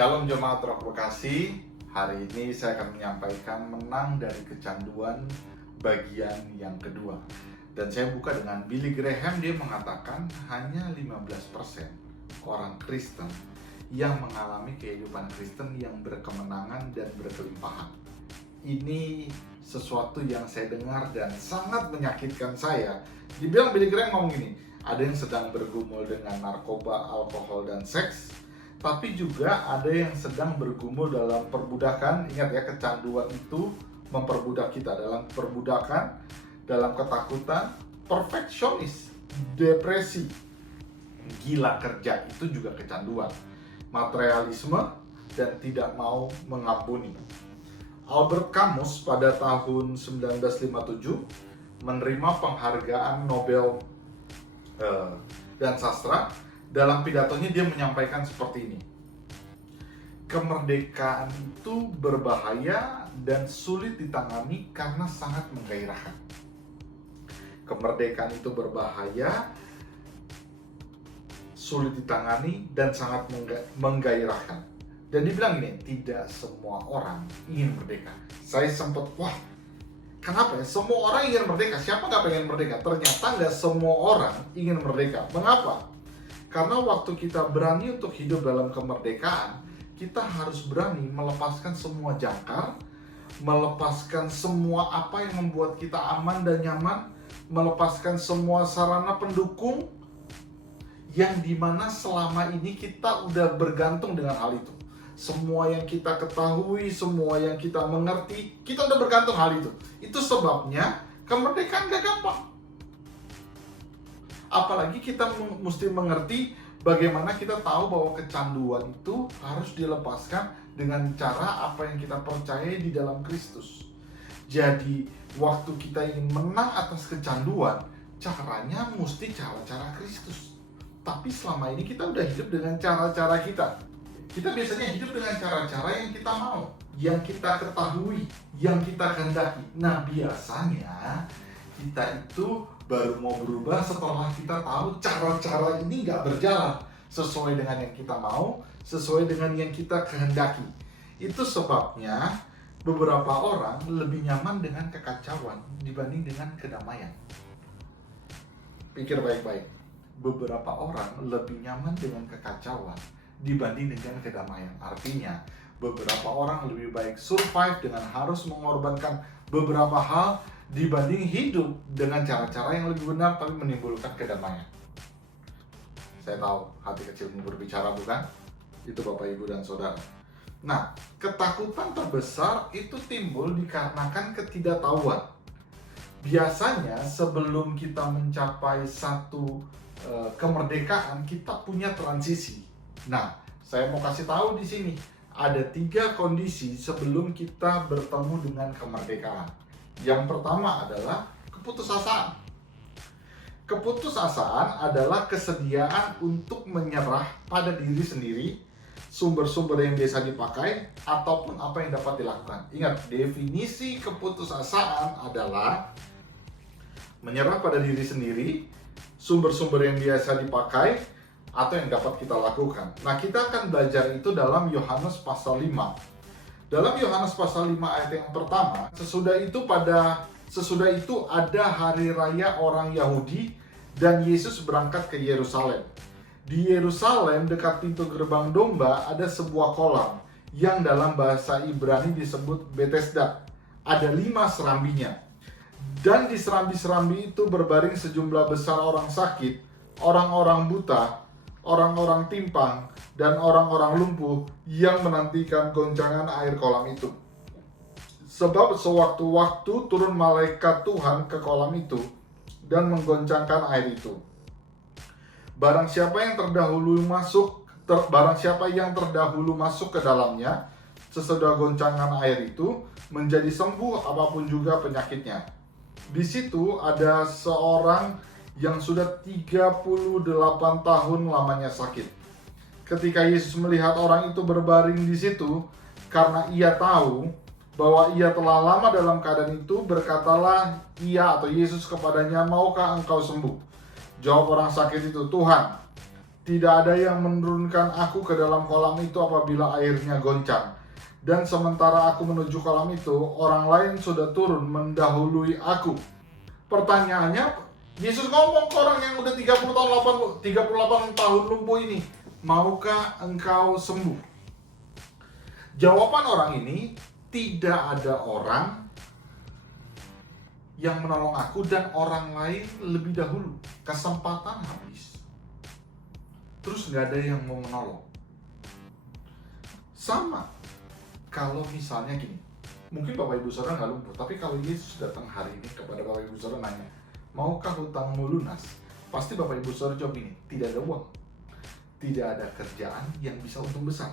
Shalom jemaat Roh Bekasi. Hari ini saya akan menyampaikan menang dari kecanduan bagian yang kedua. Dan saya buka dengan Billy Graham. Dia mengatakan hanya 15% orang Kristen yang mengalami kehidupan Kristen yang berkemenangan dan berkelimpahan. Ini sesuatu yang saya dengar dan sangat menyakitkan saya. Dibilang Billy Graham ngomong gini, ada yang sedang bergumul dengan narkoba, alkohol, dan seks, tapi juga ada yang sedang bergumul dalam perbudakan. Ingat ya, kecanduan itu memperbudak kita dalam perbudakan, dalam ketakutan, perfeksionis, depresi, gila kerja, itu juga kecanduan, materialisme, dan tidak mau mengampuni. Albert Camus pada tahun 1957 menerima penghargaan Nobel dan sastra. Dalam pidatonya dia menyampaikan seperti ini. Kemerdekaan itu berbahaya dan sulit ditangani karena sangat menggairahkan. Kemerdekaan itu berbahaya, sulit ditangani, dan sangat menggairahkan. Dan dibilang ini, tidak semua orang ingin merdeka. Saya sempat, kenapa ya? Semua orang ingin merdeka. Siapa nggak pengen merdeka? Ternyata nggak semua orang ingin merdeka. Mengapa? Karena waktu kita berani untuk hidup dalam kemerdekaan, kita harus berani melepaskan semua jangkar, melepaskan semua apa yang membuat kita aman dan nyaman, melepaskan semua sarana pendukung yang dimana selama ini kita udah bergantung dengan hal itu. Semua yang kita ketahui, semua yang kita mengerti, kita udah bergantung hal itu. Itu sebabnya kemerdekaan gak gampang. Apalagi kita mesti mengerti bagaimana kita tahu bahwa kecanduan itu harus dilepaskan dengan cara apa yang kita percaya di dalam Kristus. Jadi waktu kita ingin menang atas kecanduan, caranya mesti cara-cara Kristus. Tapi selama ini kita udah hidup dengan cara-cara kita. Kita biasanya hidup dengan cara-cara yang kita mau, yang kita ketahui, yang kita kehendaki. Nah, biasanya kita itu baru mau berubah setelah kita tahu cara-cara ini nggak berjalan sesuai dengan yang kita mau, sesuai dengan yang kita kehendaki. Itu sebabnya beberapa orang lebih nyaman dengan kekacauan dibanding dengan kedamaian. Pikir baik-baik. Beberapa orang lebih nyaman dengan kekacauan dibanding dengan kedamaian. Artinya, beberapa orang lebih baik survive dengan harus mengorbankan beberapa hal dibanding hidup dengan cara-cara yang lebih benar tapi menimbulkan kedamaian. Saya tahu hati kecilmu berbicara, bukan? Itu Bapak, Ibu, dan Saudara. Nah, ketakutan terbesar itu timbul dikarenakan ketidaktahuan. Biasanya sebelum kita mencapai satu kemerdekaan, kita punya transisi. Nah, saya mau kasih tahu di sini ada 3 kondisi sebelum kita bertemu dengan kemerdekaan. Yang pertama adalah keputusasaan. Keputusasaan adalah kesediaan untuk menyerah pada diri sendiri, sumber-sumber yang biasa dipakai, ataupun apa yang dapat dilakukan. Ingat, definisi keputusasaan adalah menyerah pada diri sendiri, sumber-sumber yang biasa dipakai, atau yang dapat kita lakukan. Nah, kita akan belajar itu dalam Yohanes pasal 5. Dalam Yohanes pasal 5 ayat yang pertama, sesudah itu ada hari raya orang Yahudi dan Yesus berangkat ke Yerusalem. Di Yerusalem dekat pintu gerbang domba ada sebuah kolam yang dalam bahasa Ibrani disebut Betesda. Ada 5 serambinya. Dan di serambi-serambi itu berbaring sejumlah besar orang sakit, orang-orang buta, orang-orang timpang, dan orang-orang lumpuh yang menantikan goncangan air kolam itu. Sebab sewaktu-waktu turun malaikat Tuhan ke kolam itu dan menggoncangkan air itu. Barang siapa yang terdahulu masuk ke dalamnya, sesudah goncangan air itu, menjadi sembuh apapun juga penyakitnya. Di situ ada seorang yang sudah 38 tahun lamanya sakit. Ketika Yesus melihat orang itu berbaring di situ, karena ia tahu bahwa ia telah lama dalam keadaan itu, berkatalah ia atau Yesus kepadanya, "Maukah engkau sembuh?" Jawab orang sakit itu, "Tuhan, Tidak ada yang menurunkan aku ke dalam kolam itu apabila airnya goncang. Dan sementara aku menuju kolam itu, orang lain sudah turun mendahului aku. Pertanyaannya, Yesus ngomong ke orang yang udah 38 tahun lumpuh ini, maukah engkau sembuh? Jawaban orang ini, tidak ada orang yang menolong aku dan orang lain lebih dahulu. Kesempatan habis. Terus nggak ada yang mau menolong. Sama, kalau misalnya gini, mungkin Bapak Ibu Saudara nggak lumpuh, tapi kalau Yesus datang hari ini kepada Bapak Ibu Saudara nanya, maukah hutangmu lunas? Pasti Bapak Ibu Saudara jawab ini, tidak ada uang, tidak ada kerjaan yang bisa untung besar.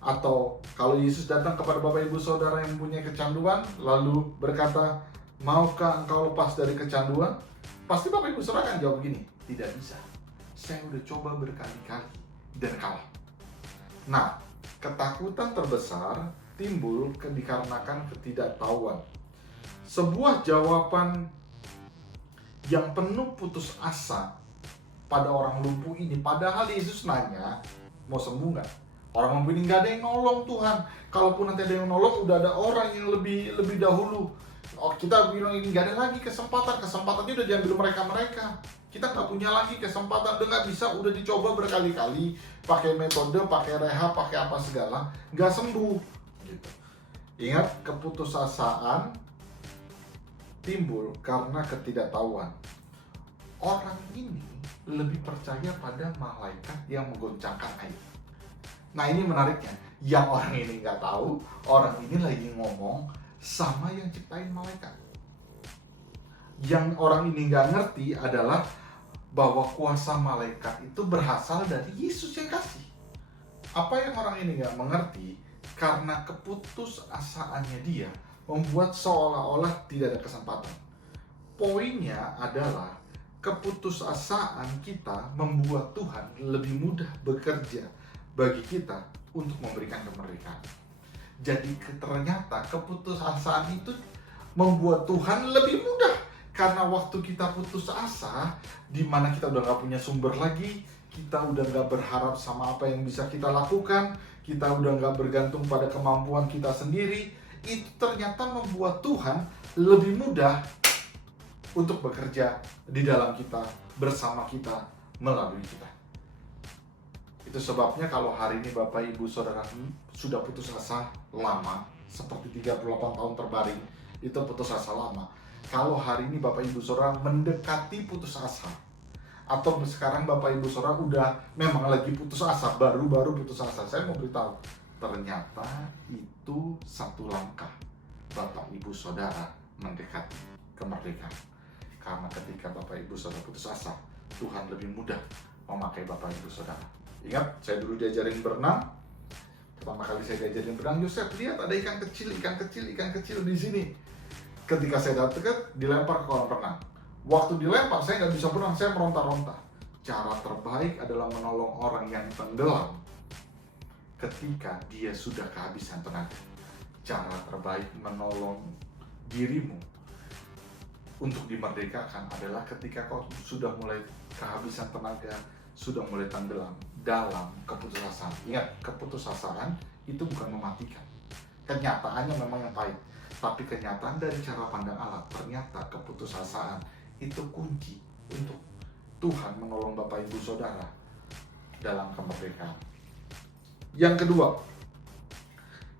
Atau kalau Yesus datang kepada Bapak Ibu Saudara yang mempunyai kecanduan, lalu berkata, maukah engkau lepas dari kecanduan? Pasti Bapak Ibu Saudara akan jawab begini, tidak bisa. Saya udah coba berkali-kali dan kalah. Nah, ketakutan terbesar timbul dikarenakan ketidaktahuan. Sebuah jawaban yang penuh putus asa pada orang lumpuh ini, padahal Yesus nanya, mau sembuh nggak? Orang lumpuh ini nggak ada yang nolong Tuhan. Kalaupun nanti ada yang nolong, udah ada orang yang lebih dahulu. Oh, kita bilang ini nggak ada lagi kesempatannya udah diambil mereka. Kita nggak punya lagi kesempatan, udah nggak bisa, udah dicoba berkali-kali, pakai metode, pakai rehab, pakai apa segala, nggak sembuh. Gitu. Ingat, keputusasaan timbul karena ketidaktahuan. Orang ini lebih percaya pada malaikat yang menggoncangkan air. Nah ini menariknya, yang orang ini nggak tahu, orang ini lagi ngomong sama yang ciptain malaikat. Yang orang ini nggak ngerti adalah bahwa kuasa malaikat itu berasal dari Yesus yang kasih. Apa yang orang ini nggak mengerti, karena keputusasaannya dia membuat seolah-olah tidak ada kesempatan. Poinnya adalah keputusasaan kita membuat Tuhan lebih mudah bekerja bagi kita untuk memberikan kemerdekaan. Jadi ternyata keputusasaan itu membuat Tuhan lebih mudah. Karena waktu kita putus asa, di mana kita udah gak punya sumber lagi, kita udah gak berharap sama apa yang bisa kita lakukan, kita udah gak bergantung pada kemampuan kita sendiri, itu ternyata membuat Tuhan lebih mudah untuk bekerja di dalam kita, bersama kita, melalui kita. Itu sebabnya kalau hari ini Bapak Ibu Saudara sudah putus asa lama, seperti 38 tahun terbaring, itu putus asa lama. Kalau hari ini Bapak Ibu Saudara mendekati putus asa, atau sekarang Bapak Ibu Saudara udah memang lagi putus asa, baru-baru putus asa, saya mau beritahu, ternyata itu satu langkah Bapak Ibu Saudara mendekati kemerdekaan. Karena ketika Bapak Ibu Saudara putus asa, Tuhan lebih mudah memakai Bapak Ibu Saudara. Ingat, saya dulu diajarin berenang. Pertama kali saya diajarin berenang, Yosef, lihat ada ikan kecil di sini. Ketika saya datang, dilempar ke kolam renang. Waktu dilempar, saya nggak bisa berenang, saya meronta-ronta. Cara terbaik adalah menolong orang yang tenggelam ketika dia sudah kehabisan tenaga. Cara terbaik menolong dirimu untuk dimerdekakan adalah ketika kau sudah mulai kehabisan tenaga, sudah mulai tenggelam dalam keputusasaan. Ingat, keputusasaan itu bukan mematikan. Kenyataannya memang yang pahit. Tapi kenyataan dari cara pandang Allah, ternyata keputusasaan itu kunci untuk Tuhan menolong Bapak Ibu Saudara dalam kemerdekaan. Yang kedua,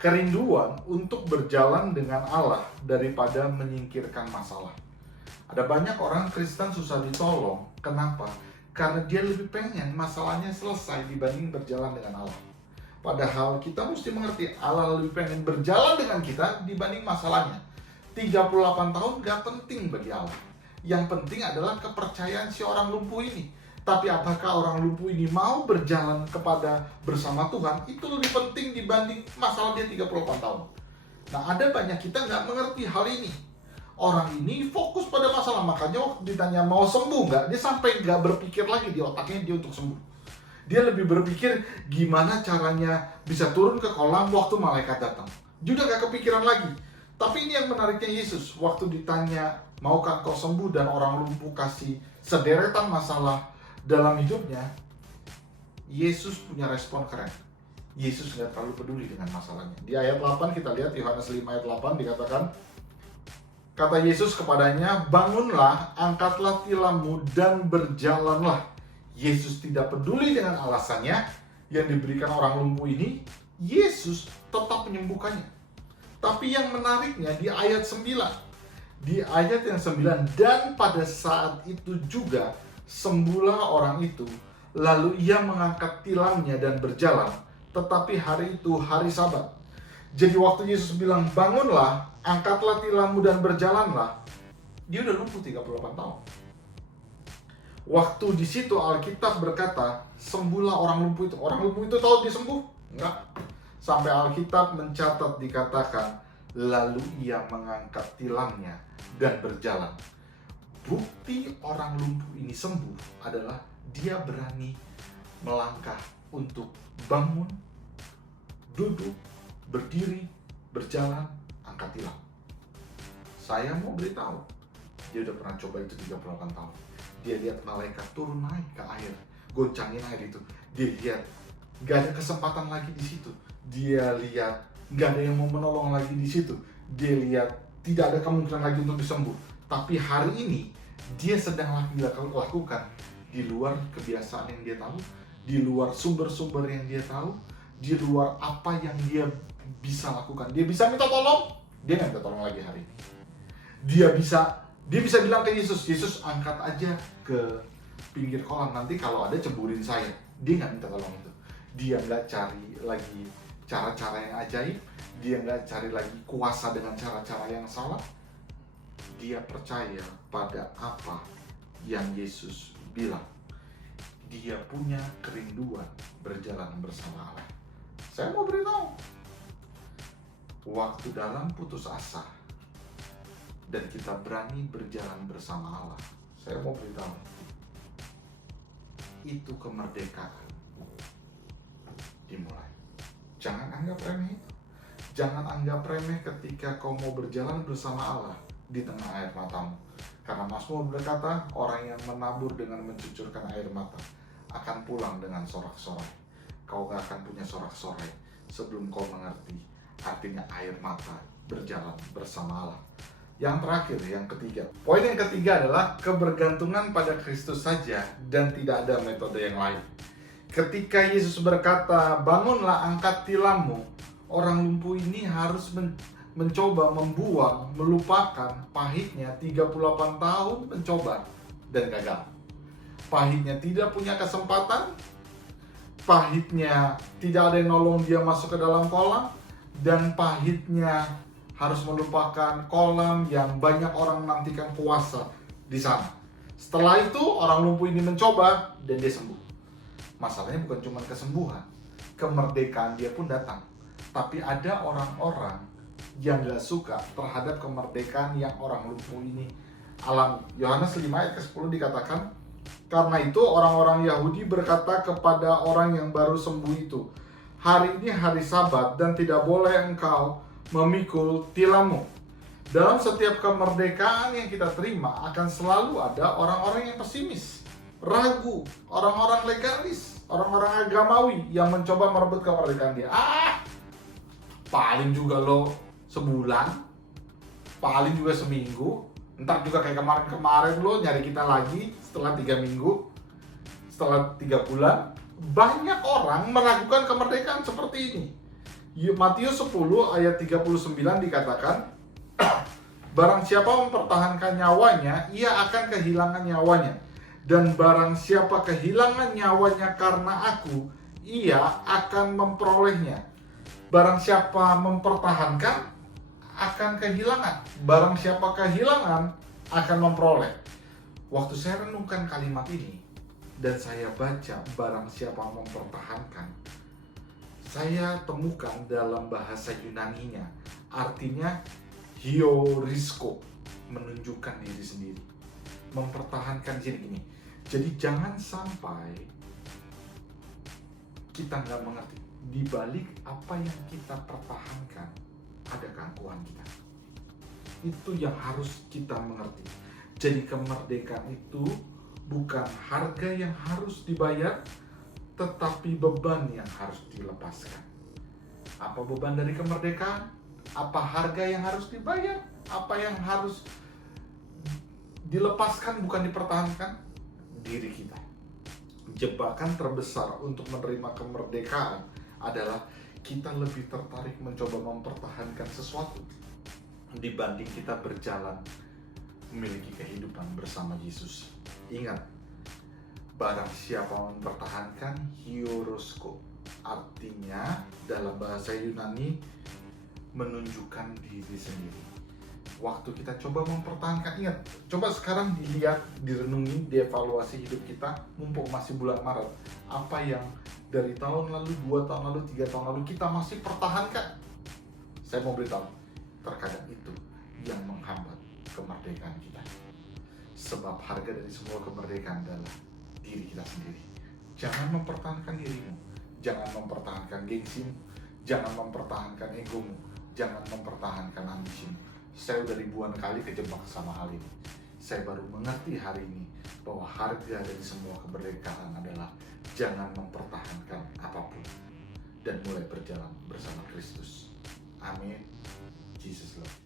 kerinduan untuk berjalan dengan Allah daripada menyingkirkan masalah. Ada banyak orang Kristen susah ditolong. Kenapa? Karena dia lebih pengen masalahnya selesai dibanding berjalan dengan Allah. Padahal kita mesti mengerti, Allah lebih pengen berjalan dengan kita dibanding masalahnya. 38 tahun gak penting bagi Allah. Yang penting adalah kepercayaan si orang lumpuh ini. Tapi apakah orang lumpuh ini mau berjalan bersama Tuhan, itu lebih penting dibanding masalah dia 38 tahun. Nah, ada banyak kita gak mengerti hal ini. Orang ini fokus pada masalah, makanya waktu ditanya mau sembuh nggak, dia sampai nggak berpikir lagi di otaknya dia untuk sembuh. Dia lebih berpikir gimana caranya bisa turun ke kolam waktu malaikat datang. Dia udah gak kepikiran lagi. Tapi ini yang menariknya Yesus. Waktu ditanya, maukah kau sembuh, dan orang lumpuh kasih sederetan masalah dalam hidupnya, Yesus punya respon keren. Yesus nggak terlalu peduli dengan masalahnya. Di ayat 8 kita lihat, Yohanes 5 ayat 8 dikatakan, kata Yesus kepadanya, bangunlah, angkatlah tilammu dan berjalanlah. Yesus tidak peduli dengan alasannya yang diberikan orang lumpuh ini. Yesus tetap menyembuhkannya. Tapi yang menariknya di ayat 9. Di ayat yang 9, dan pada saat itu juga sembuhlah orang itu. Lalu ia mengangkat tilamnya dan berjalan. Tetapi hari itu hari Sabat. Jadi waktu Yesus bilang, bangunlah, angkatlah tilammu dan berjalanlah, dia udah lumpuh 38 tahun. Waktu di situ Alkitab berkata, sembuhlah orang lumpuh itu. Orang lumpuh itu tahu dia sembuh? Enggak. Sampai Alkitab mencatat dikatakan, lalu ia mengangkat tilamnya dan berjalan. Bukti orang lumpuh ini sembuh adalah dia berani melangkah untuk bangun, duduk, berdiri, berjalan, angkat tilam. Saya mau beritahu, dia udah pernah coba itu 38 tahun. Dia lihat malaikat turun naik ke air, goncangin air itu. Dia lihat gak ada kesempatan lagi di situ. Dia lihat gak ada yang mau menolong lagi di situ. Dia lihat tidak ada kemungkinan lagi untuk disembuh. Tapi hari ini dia sedang lakukan di luar kebiasaan yang dia tahu, di luar sumber-sumber yang dia tahu, di luar apa yang dia bisa lakukan. Dia bisa minta tolong, dia nggak minta tolong lagi hari ini. Dia bisa bilang ke Yesus, Yesus angkat aja ke pinggir kolam, nanti kalau ada ceburin saya. Dia nggak minta tolong itu. Dia nggak cari lagi cara-cara yang ajaib. Dia nggak cari lagi kuasa dengan cara-cara yang salah. Dia percaya pada apa yang Yesus bilang. Dia punya kerinduan berjalan bersama Allah. Saya mau beritahu, waktu dalam putus asa dan kita berani berjalan bersama Allah, saya mau beritahu, itu kemerdekaan dimulai. Jangan anggap remeh itu. Jangan anggap remeh ketika kau mau berjalan bersama Allah di tengah air matamu. Karena Mazmur berkata, orang yang menabur dengan mencucurkan air mata akan pulang dengan sorak-sorai. Kau gak akan punya sorak-sorai sebelum kau mengerti artinya air mata berjalan bersama Allah. Yang terakhir, yang ketiga. Poin yang ketiga adalah kebergantungan pada Kristus saja dan tidak ada metode yang lain. Ketika Yesus berkata, bangunlah, angkat tilammu, orang lumpuh ini harus mencoba membuang, melupakan pahitnya 38 tahun mencoba dan gagal. Pahitnya tidak punya kesempatan, pahitnya tidak ada yang nolong dia masuk ke dalam kolam, dan pahitnya harus melupakan kolam yang banyak orang menantikan kuasa di sana. Setelah itu orang lumpuh ini mencoba dan dia sembuh. Masalahnya bukan cuma kesembuhan, kemerdekaan dia pun datang. Tapi ada orang-orang yang gak suka terhadap kemerdekaan yang orang lumpuh ini alami. Yohanes 5 ayat ke-10 dikatakan, karena itu orang-orang Yahudi berkata kepada orang yang baru sembuh itu, hari ini hari Sabat dan tidak boleh engkau memikul tilammu. Dalam setiap kemerdekaan yang kita terima akan selalu ada orang-orang yang pesimis, ragu, orang-orang legalis, orang-orang agamawi yang mencoba merebut kemerdekaan dia. Paling juga lo sebulan, paling juga seminggu, ntar juga kayak kemarin-kemarin lo nyari kita lagi setelah 3 minggu, setelah 3 bulan. Banyak orang meragukan kemerdekaan seperti ini. Matius 10 ayat 39 dikatakan, barang siapa mempertahankan nyawanya, ia akan kehilangan nyawanya. Dan barang siapa kehilangan nyawanya karena aku, ia akan memperolehnya. Barang siapa mempertahankan, akan kehilangan. Barang siapa kehilangan, akan memperoleh. Waktu saya renungkan kalimat ini, dan saya baca barang siapa mempertahankan, saya temukan dalam bahasa Yunaninya, artinya hiorisko, menunjukkan diri sendiri. Mempertahankan gini. Jadi jangan sampai kita nggak mengerti, di balik apa yang kita pertahankan ada keangkuhan kita. Itu yang harus kita mengerti. Jadi kemerdekaan itu bukan harga yang harus dibayar, tetapi beban yang harus dilepaskan. Apa beban dari kemerdekaan? Apa harga yang harus dibayar? Apa yang harus dilepaskan bukan dipertahankan? Diri kita. Jebakan terbesar untuk menerima kemerdekaan adalah kita lebih tertarik mencoba mempertahankan sesuatu dibanding kita berjalan memiliki kehidupan bersama Yesus. Ingat, barang siapa mempertahankan, hierosko, artinya dalam bahasa Yunani menunjukkan diri sendiri. Waktu kita coba mempertahankan, ingat, coba sekarang dilihat, direnungi, dievaluasi hidup kita, mumpung masih bulan Maret. Apa yang dari tahun lalu, 2 tahun lalu, 3 tahun lalu kita masih pertahankan? Saya mau beritahu, terkadang itu yang menghambat kemerdekaan kita. Sebab harga dari semua kemerdekaan adalah diri kita sendiri. Jangan mempertahankan dirimu, jangan mempertahankan gengsimu, jangan mempertahankan egomu, jangan mempertahankan ambisimu. Saya udah ribuan kali kejebak sama hal ini. Saya baru mengerti hari ini bahwa harga dari semua kemerdekaan adalah jangan mempertahankan apapun dan mulai berjalan bersama Kristus. Amin. Jesus love.